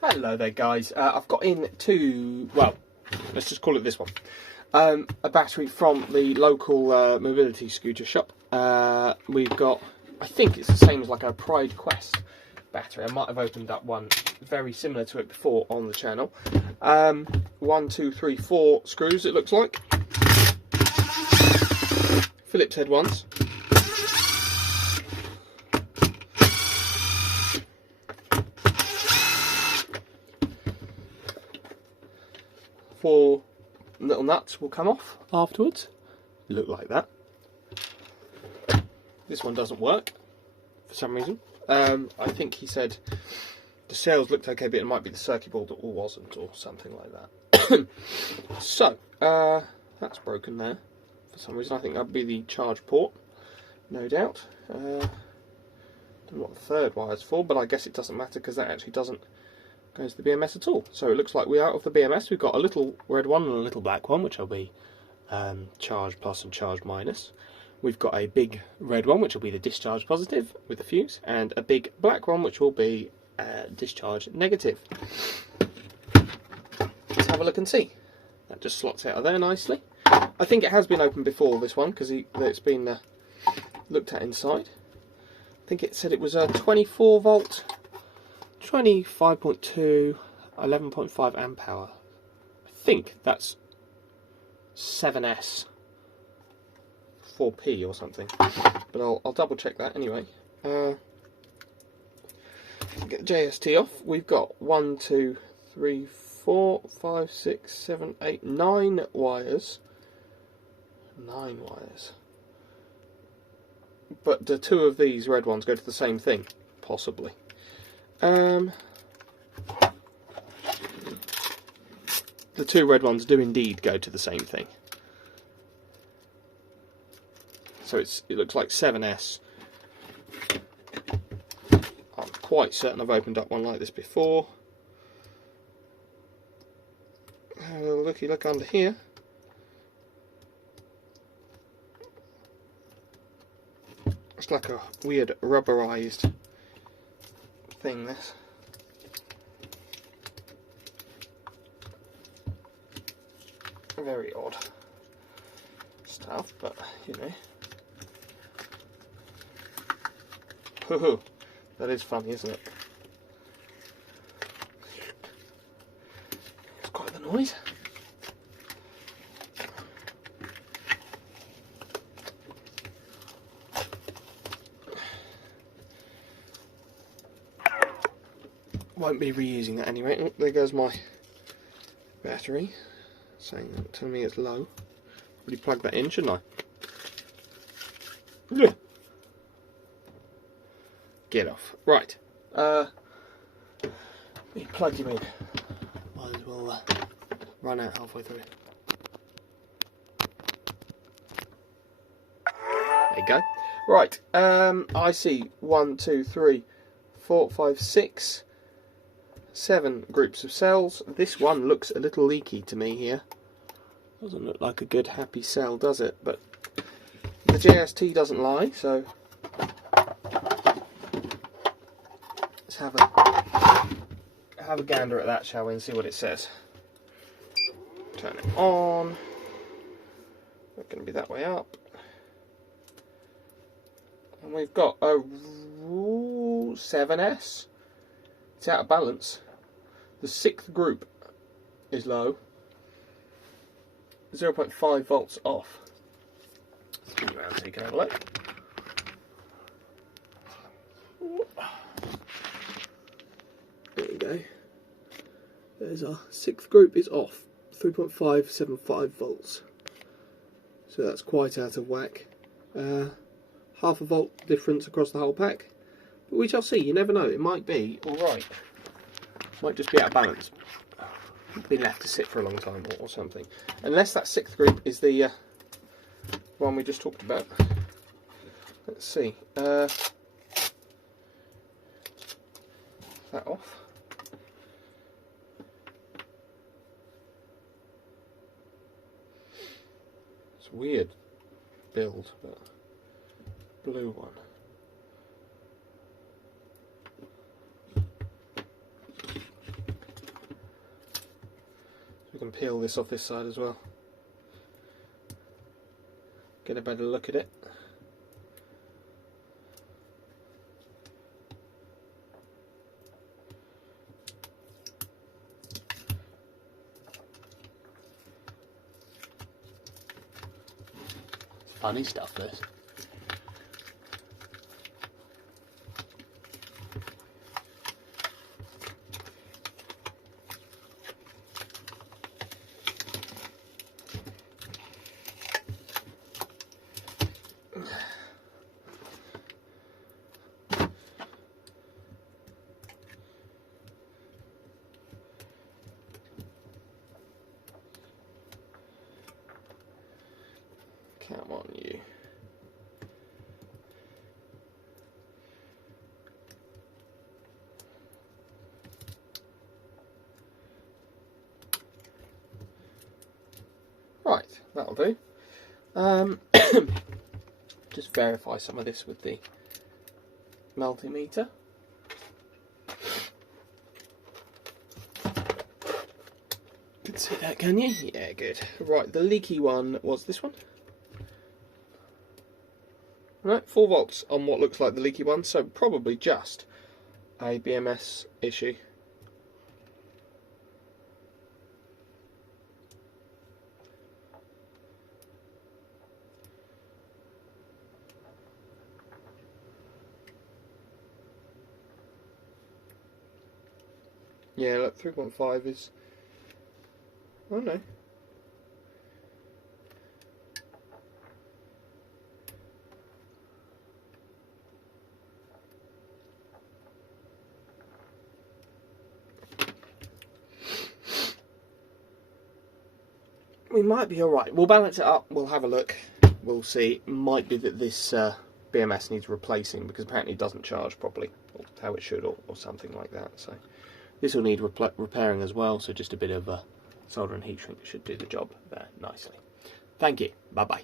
Hello there guys, I've got in two, well, let's just call it this one, a battery from the local mobility scooter shop. We've got, I think it's the same as like a Pride Quest battery. I might have opened up one very similar to it before on the channel. 1, 2, 3, 4 screws it looks like. Phillips head ones. Four little nuts will come off afterwards. Look like that. This one doesn't work for some reason. I think he said the sails looked okay, but it might be the circuit board that wasn't, or something like that. So that's broken there for some reason. I think that'd be the charge port, no doubt. Don't know what the third wire's for, but I guess it doesn't matter because that actually doesn't goes to the BMS at all. So it looks like we're out of the BMS. We've got a little red one and a little black one, which will be charge plus and charge minus. We've got a big red one, which will be the discharge positive with the fuse, and a big black one, which will be discharge negative. Let's have a look and see. That just slots out of there nicely. I think it has been opened before, this one, because it's been looked at inside. I think it said it was a 24 volt 25.2, 11.5 amp hour. I think that's 7S 4P or something, but I'll double check that anyway. Get the JST off. We've got 1, 2, 3, 4, 5, 6, 7, 8, 9 wires. 9 wires. But the two of these red ones go to the same thing, possibly. The two red ones do indeed go to the same thing. So it looks like 7S. I'm quite certain I've opened up one like this before. Have a look under here. It's like a weird rubberized thing, this. Very odd stuff, but you know. Hoo-hoo. That is funny, isn't it? It's quite the noise. Won't be reusing that anyway. Oh, there goes my battery, telling me it's low. Really plug that in, shouldn't I? Yeah. Get off. Right. You plug you in. Might as well run out halfway through. There you go. Right. I see 1, 2, 3, 4, 5, 6, 7 groups of cells. This one looks a little leaky to me here. Doesn't look like a good happy cell, does it? But the JST doesn't lie, so let's have a gander at that, shall we, and see what it says. Turn it on. We're going to be that way up. And we've got a 7S. It's out of balance. The 6th group is low. 0.5 volts off. Spin around so you can have a look. There you go. There's our 6th group is off. 3.575 volts. So that's quite out of whack. Half a volt difference across the whole pack. But we shall see. You never know. It might be alright. Might just be out of balance. Been left to sit for a long time or something. Unless that 6th group is the one we just talked about. Let's see. Is that off? It's a weird build, but blue one. We can peel this off this side as well. Get a better look at it. It's funny stuff, this. Come on, you. Right, that'll do. Just verify some of this with the multimeter. Can see that, can you? Yeah, good. Right, the leaky one was this one. Right, 4 volts on what looks like the leaky one, so probably just a BMS issue. Yeah, look, 3.5 is... oh no. We might be alright. We'll balance it up, we'll have a look, we'll see. Might be that this BMS needs replacing because apparently it doesn't charge properly, or how it should, or something like that. So this will need repairing as well, so just a bit of solder and heat shrink should do the job there nicely. Thank you, bye bye.